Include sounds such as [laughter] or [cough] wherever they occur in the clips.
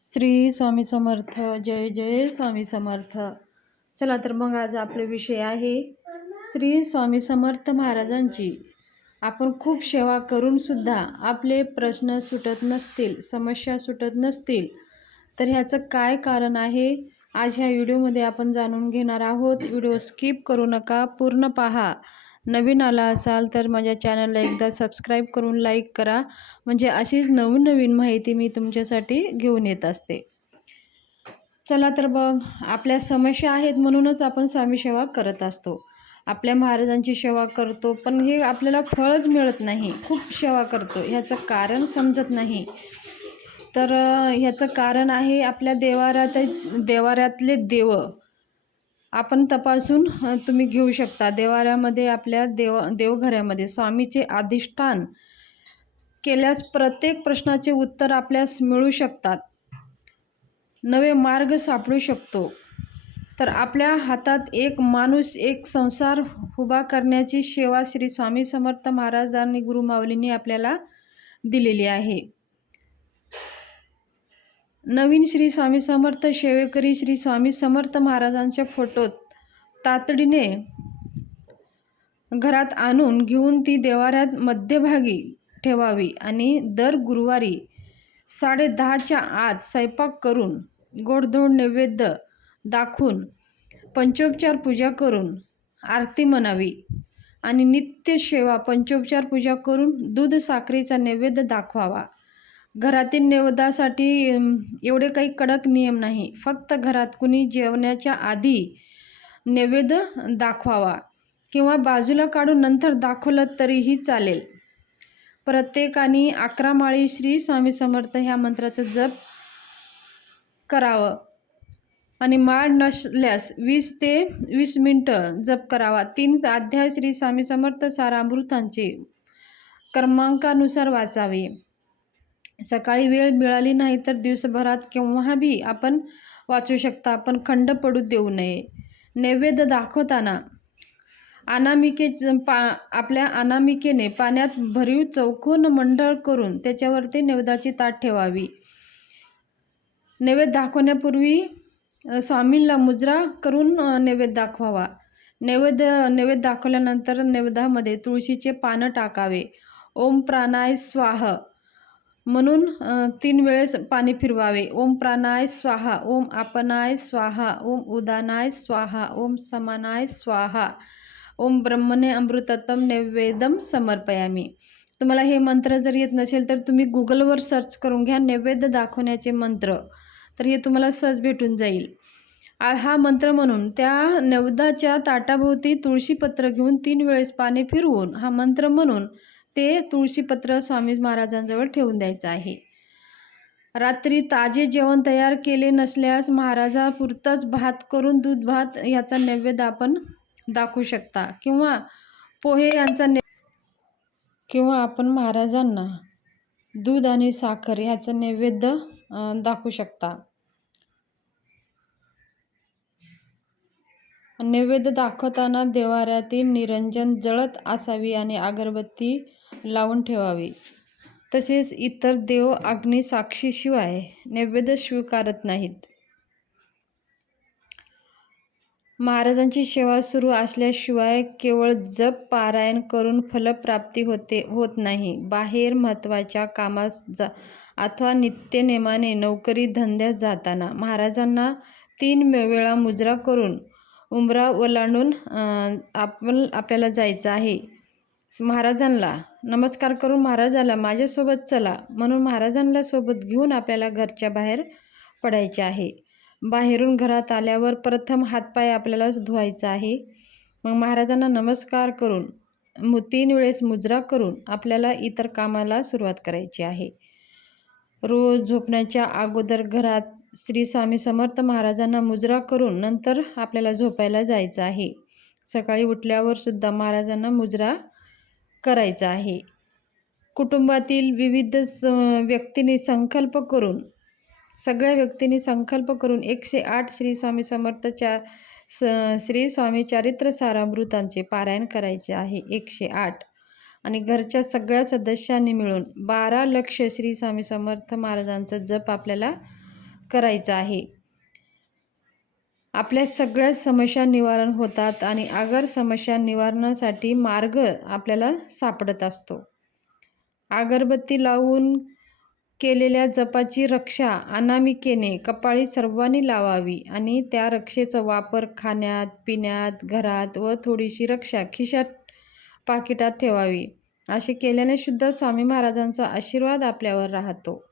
श्री स्वामी समर्थ जय जय स्वामी समर्थ. चला तर मग आज आपले विषय आहे श्री स्वामी समर्थ महाराजांची. आपण खूप सेवा करूनसुद्धा आपले प्रश्न सुटत नसतील समस्या सुटत नसतील तर ह्याचं काय कारण आहे? आज ह्या व्हिडिओमध्ये आपण जाणून घेणार आहोत. व्हिडिओ स्किप करू नका पूर्ण पहा. नवीन आला असाल तर माझ्या चॅनलला एकदा सबस्क्राईब करून लाईक करा. म्हणजे अशीच नवीन नवीन माहिती मी तुमच्यासाठी घेऊन येत असते. चला तर बघ आपल्या समस्या आहेत म्हणूनच आपण स्वामी सेवा करत असतो. आपल्या महाराजांची सेवा करतो पण हे आपल्याला फळच मिळत नाही. खूप सेवा करतो. ह्याचं कारण समजत नाही. तर ह्याचं कारण आहे आपल्या देवाऱ्यात देवाऱ्यातले देव. आपण तपासून तुम्ही घेऊ शकता. देवाऱ्यामध्ये आपल्या देव देवघरामध्ये स्वामीचे अधिष्ठान केल्यास प्रत्येक प्रश्नाचे उत्तर आपल्यास मिळू शकतात. नवे मार्ग सापडू शकतो. तर आपल्या हातात एक माणूस एक संसार उभा करण्याची सेवा श्री स्वामी समर्थ महाराजांनी गुरुमावलींनी आपल्याला दिलेली आहे. नवीन श्री स्वामी समर्थ शेवेकरी श्री स्वामी समर्थ महाराजांच्या फोटोत तातडीने घरात आणून घेऊन ती देवाऱ्यात मध्यभागी ठेवावी आणि दर गुरुवारी साडे दहाच्या आत स्वयंपाक करून गोडधोड नैवेद्य दाखवून पंचोपचार पूजा करून आरती म्हणावी आणि नित्य सेवा पंचोपचार पूजा करून दूध साखरेचा नैवेद्य दाखवावा. घरातील नेवदासाठी एवढे काही कडक नियम नाही. फक्त घरात कुणी जेवण्याच्या आधी नैवेद्य दाखवावा किंवा बाजूला काढून नंतर दाखवलं तरीही चालेल. प्रत्येकाने अकरा माळी श्री स्वामी समर्थ ह्या मंत्राचं जप करावं आणि माळ नसल्यास वीस ते वीस मिनटं जप करावा. तीन अध्याय श्री स्वामी समर्थ सारामृतांचे क्रमांकानुसार वाचावे. सकाळी वेळ मिळाली नाही तर दिवसभरात केव्हाबी आपण वाचू शकता. आपण खंड पडू देऊ नये. नैवेद्य दाखवताना अनामिके पा आपल्या अनामिकेने पाण्यात भरीव चौकोन मंडळ करून त्याच्यावरती नैवेद्याची ताट ठेवावी. नैवेद्य दाखवण्यापूर्वी स्वामींना मुजरा करून नैवेद्य दाखवावा. नैवेद्य नैवेद्य दाखवल्यानंतर नैवेद्यामध्ये तुळशीचे पानं टाकावे. ओम प्राणाय स्वाह. म्हणून तीन वेळेस पाणी फिरवावे. ओम प्राणाय स्वाहा. ओम आपनाय स्वाहा. ओम उदानाय स्वाहा. ओम समानाय स्वाहा. ओम ब्रह्मणे अमृतत्तम नैवेदम समर्पयामी. तुम्हाला हे मंत्र जर येत नसेल तर तुम्ही गुगलवर सर्च करून घ्या नैवेद्य दाखवण्याचे मंत्र. तर हे तुम्हाला सहज भेटून जाईल. हा मंत्र म्हणून त्या नैवदाच्या ताटाभोवती तुळशीपत्र घेऊन तीन वेळेस पाणी फिरवून हा मंत्र म्हणून ते तुळशीपत्र स्वामी महाराजांजवळ ठेवून द्यायचं आहे. रात्री ताजे जेवण तयार केले नसल्यास महाराजापुरतंच भात करून दूध भात याचा नैवेद्य आपण दाखवू शकता किंवा पोहे यांचा नै किंवा आपण महाराजांना दूध आणि साखर ह्याचं नैवेद्य दाखवू शकता. नैवेद्य दाखवताना देवाऱ्यातील निरंजन जळत असावी आणि अगरबत्ती लावून ठेवावी. तसेच इतर देव अग्नी साक्षीशिवाय नैवेद्य स्वीकारत नाहीत. महाराजांची सेवा सुरू असल्याशिवाय केवळ जप पारायण करून फलप्राप्ती होते होत नाही. बाहेर महत्त्वाच्या कामास जा अथवा नित्यनेमाने नोकरी धंद्यास जाताना महाराजांना तीन वेळा मुजरा करून उमरा ओलांडून आपण आपल्याला जायचं आहे. महाराजांना नमस्कार करून महाराजाला माझ्यासोबत चला म्हणून महाराजांना सोबत घेऊन आपल्याला घरच्या बाहेर पडायचे आहे. बाहेरून घरात आल्यावर प्रथम हातपाय आपल्याला धुवायचा आहे. मग महाराजांना नमस्कार करून मु तीन वेळेस मुजरा करून आपल्याला इतर कामाला सुरुवात करायची आहे. रोज झोपण्याच्या अगोदर घरात श्री स्वामी समर्थ महाराजांना मुजरा करून नंतर आपल्याला झोपायला जायचं आहे. सकाळी उठल्यावर सुद्धा महाराजांना मुजरा करायचा आहे. कुटुंबातील विविध स व्यक्तींनी संकल्प करून सगळ्या व्यक्तींनी संकल्प करून एकशे आठ श्री स्वामी समर्थच्या स श्री स्वामी चारित्र सारामृतांचे पारायण करायचे आहे. एकशे आठ. आणि घरच्या सगळ्या सदस्यांनी मिळून बारा लक्ष श्री स्वामी समर्थ महाराजांचा जप आपल्याला करायचं आहे. आपल्या सगळ्या समस्या निवारण होतात आणि आगर समस्या निवारणासाठी मार्ग आपल्याला सापडत असतो. अगरबत्ती लावून केलेल्या जपाची रक्षा अनामिकेने कपाळी सर्वांनी लावावी आणि त्या रक्षेचा वापर खाण्यात पिण्यात घरात व थोडीशी रक्षा खिशात पाकिटात ठेवावी. असे केल्याने सुद्धा स्वामी महाराजांचा आशीर्वाद आपल्यावर राहतो.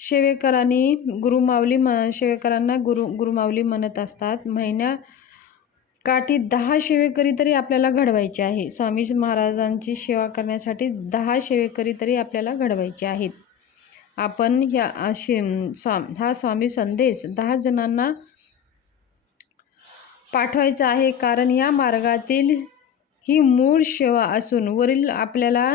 शेवेकरांनी गुरुमावली म शेवेकरांना गुरु गुरुमावली म्हणत असतात. महिन्या काठी दहा शेवेकरी तरी आपल्याला घडवायचे आहे स्वामी महाराजांची सेवा करण्यासाठी दहा शेवेकरी तरी आपल्याला घडवायचे आहेत. आपण ह्या असे स्वा हा स्वामी संदेश दहा जणांना पाठवायचा आहे. कारण या मार्गातील ही मूळ सेवा असून वरील आपल्याला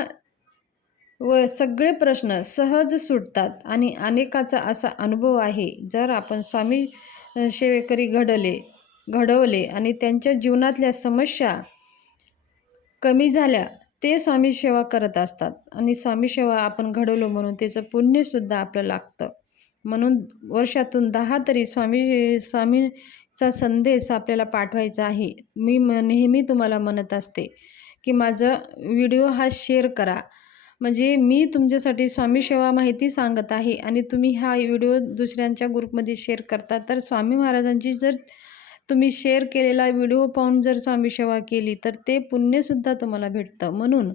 व सगळे प्रश्न सहज सुटतात आणि अनेकाचा असा अनुभव आहे जर आपण स्वामी सेवेकरी घडले घडवले आणि त्यांच्या जीवनातल्या समस्या कमी झाल्या ते स्वामी सेवा करत असतात. आणि स्वामी सेवा आपण घडवलो म्हणून त्याचं पुण्यसुद्धा आपलं लागतं. म्हणून वर्षातून दहा तरी स्वामी स्वामीचा संदेश आपल्याला पाठवायचा आहे. मी म नेहमी तुम्हाला म्हणत असते की माझं व्हिडिओ हा शेअर करा. म्हणजे मी तुमच्यासाठी स्वामी सेवा माहिती सांगत आहे आणि तुम्ही हा व्हिडिओ दुसऱ्यांच्या ग्रुपमध्ये शेअर करता तर स्वामी महाराजांची जर तुम्ही शेअर केलेला व्हिडिओ पाहून जर स्वामी सेवा केली तर ते पुण्यसुद्धा तुम्हाला भेटतं. म्हणून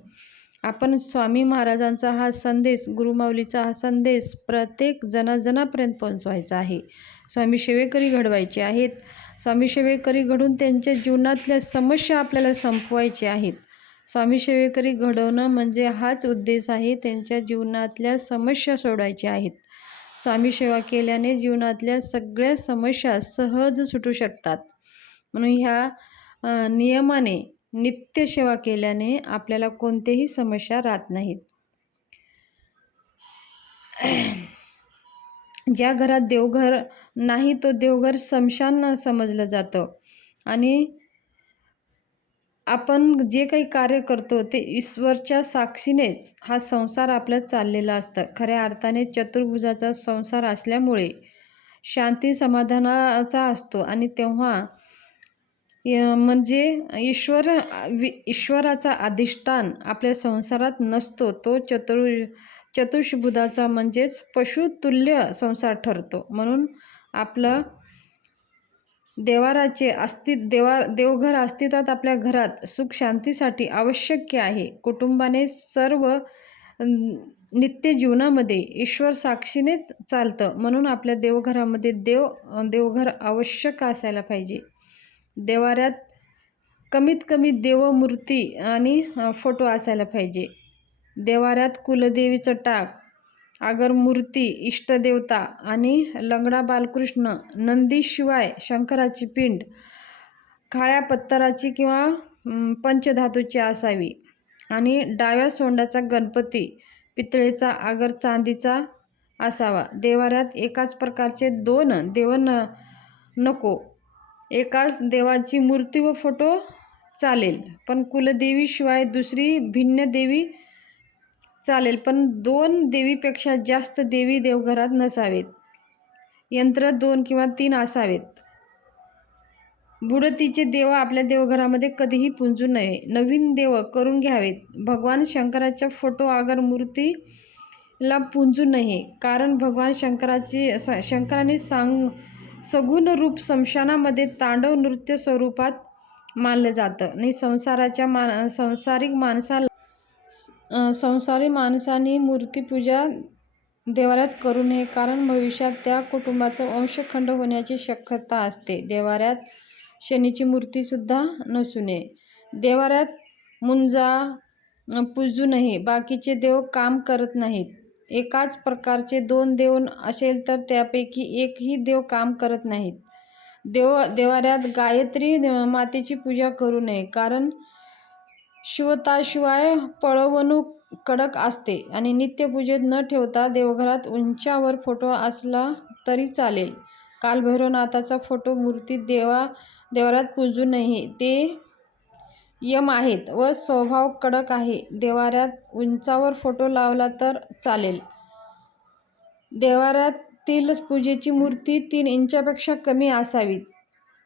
आपण स्वामी महाराजांचा हा संदेश गुरुमाऊलीचा हा संदेश प्रत्येक जनाजनापर्यंत पोहोचवायचा आहे. स्वामी सेवेकरी घडवायचे आहेत. स्वामी सेवेकरी घडून त्यांच्या जीवनातल्या समस्या आपल्याला संपवायच्या आहेत. स्वामी सेवेकरी घडवणं म्हणजे हाच उद्देश आहे. त्यांच्या जीवनातल्या समस्या सोडवायच्या आहेत. स्वामी सेवा केल्याने जीवनातल्या सगळ्या समस्या सहज सुटू शकतात. म्हणून ह्या नियमाने नित्यसेवा केल्याने आपल्याला कोणतेही समस्या राहत नाहीत. ज्या घरात देवघर नाही तो देवघर समशान समजलं जातं. आणि आपण जे काही कार्य करतो ते ईश्वरच्या साक्षीनेच हा संसार आपला चाललेला असतं. खऱ्या अर्थाने चतुर्भुजाचा संसार असल्यामुळे शांती समाधानाचा असतो आणि तेव्हा म्हणजे ईश्वर वि ईश्वराचा अधिष्ठान आपल्या संसारात नसतो. तो चतुर् चतुष्बुधाचा म्हणजेच पशुतुल्य संसार ठरतो. म्हणून आपलं देवाराचे अस्ति देवा देवघर अस्तित्वात आपल्या घरात सुख शांतीसाठी आवश्यक आहे. कुटुंबाने सर्व नित्य जीवनामध्ये ईश्वर साक्षीनेच चालतं. म्हणून आपल्या देवघरामध्ये देव देवघर आवश्यक असायला पाहिजे. देवाऱ्यात कमीत कमी देवमूर्ती आणि फोटो असायला पाहिजे. देवाऱ्यात कुलदेवीचं टाक आगर मूर्ती इष्टदेवता आणि लंगडा बालकृष्ण नंदीशिवाय शंकराची पिंड काळ्या पत्तराची किंवा पंचधातूची असावी. आणि डाव्या सोंडाचा गणपती पितळेचा आगर चांदीचा असावा. देवाऱ्यात एकाच प्रकारचे दोन देव न नको. एकाच देवाची मूर्ती व फोटो चालेल. पण कुलदेवीशिवाय दुसरी भिन्न देवी चालेल पण दोन देवीपेक्षा जास्त देवी देवघरात नसावेत. यंत्र दोन किंवा तीन असावेत. बुडतीचे देव आपल्या देवघरामध्ये कधीही पुंजू नये. नवीन देव करून घ्यावेत. भगवान शंकराच्या फोटो आगर मूर्तीला पुंजू नये कारण भगवान शंकराचे शंकराने सांग सगुण रूप समशानामध्ये तांडव नृत्य स्वरूपात मानलं जातं. आणि संसाराच्या मान संसारिक माणसाला संसारी माणसाने मूर्तीपूजा देवाऱ्यात करू नये कारण भविष्यात त्या कुटुंबाचं वंशखंड होण्याची शक्यता असते. देवाऱ्यात शनीची मूर्तीसुद्धा नसू नये. देवाऱ्यात मुंजा पूजू नये बाकीचे देव काम करत नाहीत. एकाच प्रकारचे दोन देव असेल तर त्यापैकी एकही देव काम करत नाहीत. देव देवाऱ्यात गायत्री मातेची पूजा करू नये कारण शिवताशिवाय पळवणूक कडक असते आणि नित्यपूजेत न ठेवता देवघरात उंचावर फोटो असला तरी चालेल. कालभैरवनाथाचा फोटो मूर्ती देवा देवारात पूजू नये ते यम आहेत व स्वभाव कडक आहे. देवाऱ्यात उंचावर फोटो लावला तर चालेल. देवाऱ्यातील पूजेची मूर्ती तीन इंचापेक्षा कमी असावी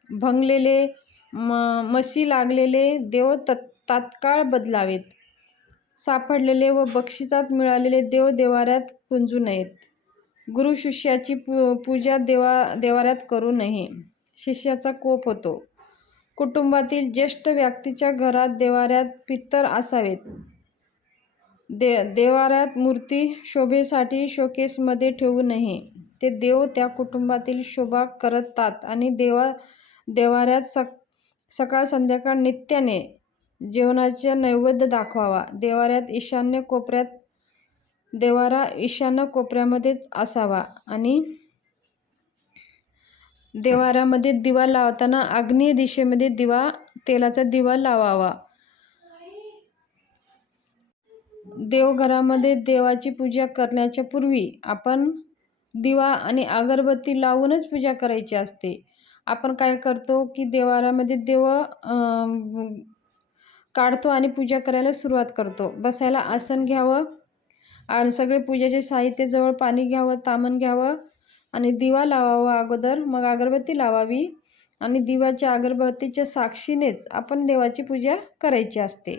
भंगलेले म मसी लागलेले देव तत् तात्काळ बदलावेत. सापडलेले व बक्षिसात मिळालेले देव देवाऱ्यात पुंजू नयेत. गुरु शिष्याची पू पूजा देवा देवाऱ्यात करू नये. शिष्याचा कोप होतो. कुटुंबातील ज्येष्ठ व्यक्तीच्या घरात देवाऱ्यात पित्तर असावेत. दे देवाऱ्यात मूर्ती शोभेसाठी शोकेसमध्ये ठेवू नये. ते देव त्या कुटुंबातील शोभा करतात आणि देवा देवाऱ्यात सक सकाळ संध्याकाळ नित्याने जेवणाचे नैवेद्य दाखवावा. देवाऱ्यात ईशान्य कोपऱ्यात देवारा ईशान्य कोपऱ्यामध्येच असावा. आणि देवाऱ्यामध्ये दिवा लावताना आग्नेय दिशेमध्ये दिवा तेलाचा दिवा लावावा. देवघरामध्ये देवाची पूजा करण्याच्या पूर्वी आपण दिवा आणि अगरबत्ती लावूनच पूजा करायची असते. आपण काय करतो की देवाऱ्यामध्ये देव काढतो आणि पूजा करायला सुरुवात करतो. बसायला आसन घ्यावं आणि सगळे पूजेचे साहित्य जवळ पाणी घ्यावं तामण घ्यावं आणि दिवा लावावा अगोदर. मग अगरबत्ती लावावी आणि दिवाच्या अगरबत्तीच्या साक्षीनेच आपण देवाची पूजा करायची असते.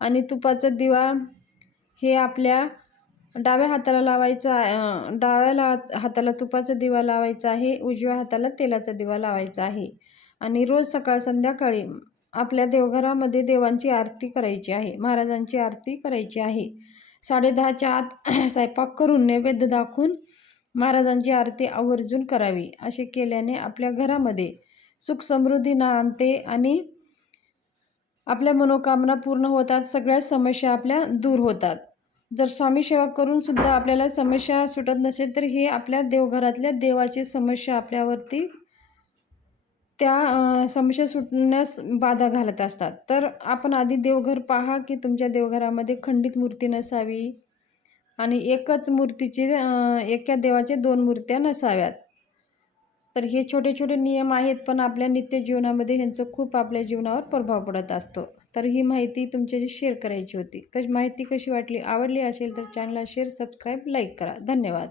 आणि तुपाचा दिवा हे आपल्या डाव्या हाताला लावायचा डाव्या ला हाताला तुपाचा दिवा लावायचा आहे. उजव्या हाताला तेलाचा दिवा लावायचा आहे. आणि रोज सकाळ संध्याकाळी आपल्या देवघरामध्ये देवांची आरती करायची आहे. महाराजांची आरती करायची आहे. साडेदहाच्या आत [clears throat] स्वयंपाक करून नैवेद्य दाखवून महाराजांची आरती आवर्जून करावी असे केल्याने आपल्या घरामध्ये सुख समृद्धी नांदते आणि आपल्या मनोकामना पूर्ण होतात सगळ्या समस्या आपल्या दूर होतात. जर स्वामी सेवा करून सुद्धा आपल्याला समस्या सुटत नसेल तर हे आपल्या देवघरातल्या देवाची समस्या आपल्यावरती त्या समस्या सुटण्यास बाधा घालत असतात. तर आपण आधी देवघर पहा की तुमच्या देवघरामध्ये खंडित मूर्ती नसावी आणि एकच मूर्तीची एका देवाचे दोन मूर्त्या नसाव्यात. तर हे छोटे छोटे नियम आहेत पण आपल्या नित्य जीवनामध्ये ह्यांचं खूप आपल्या जीवनावर प्रभाव पडत असतो. तर ही माहिती तुमच्याशी शेअर करायची होती. कशी माहिती कशी वाटली आवडली असेल तर चॅनलला शेअर सबस्क्राईब लाईक करा. धन्यवाद.